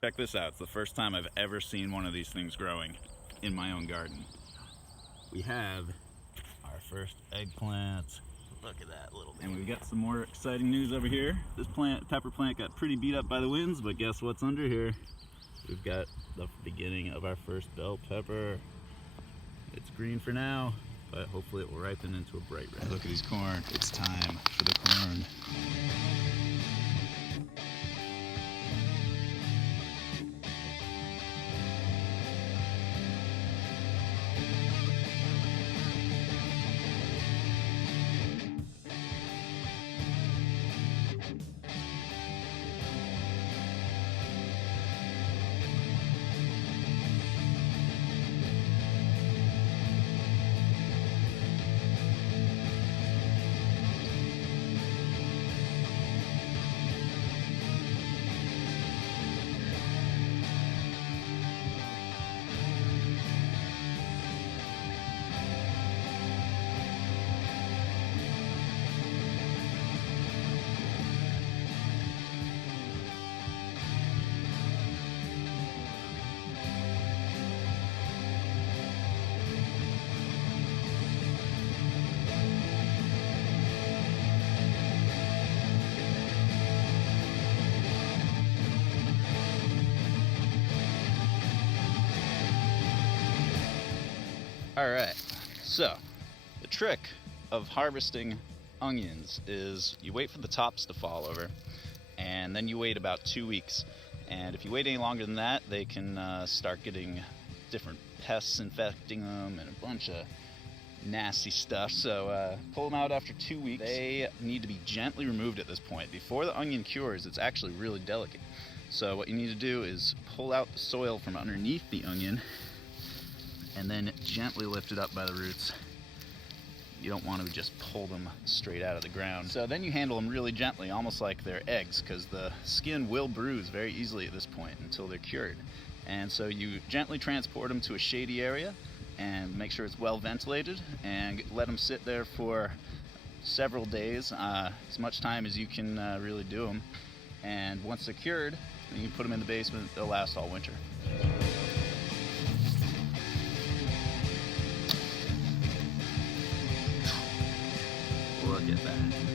Check this out. It's the first time I've ever seen one of these things growing in my own garden. We have our first eggplant. Look at that little thing. And we've got some more exciting news over here. This pepper plant got pretty beat up by the winds, but guess what's under here? We've got the beginning of our first bell pepper. It's green for now, but hopefully it will ripen into a bright red. Look at these corn. It's time for the corn. All right, so the trick of harvesting onions is you wait for the tops to fall over, and then you wait about 2 weeks. And if you wait any longer than that, they can start getting different pests infecting them and a bunch of nasty stuff. So pull them out after 2 weeks. They need to be gently removed at this point. Before the onion cures, it's actually really delicate. So what you need to do is pull out the soil from underneath the onion and then gently lift it up by the roots. You don't want to just pull them straight out of the ground. So then you handle them really gently, almost like they're eggs, because the skin will bruise very easily at this point until they're cured. And so you gently transport them to a shady area and make sure it's well ventilated and let them sit there for several days, as much time as you can really do them. And once they're cured, then you put them in the basement. They'll last all winter. Look at that.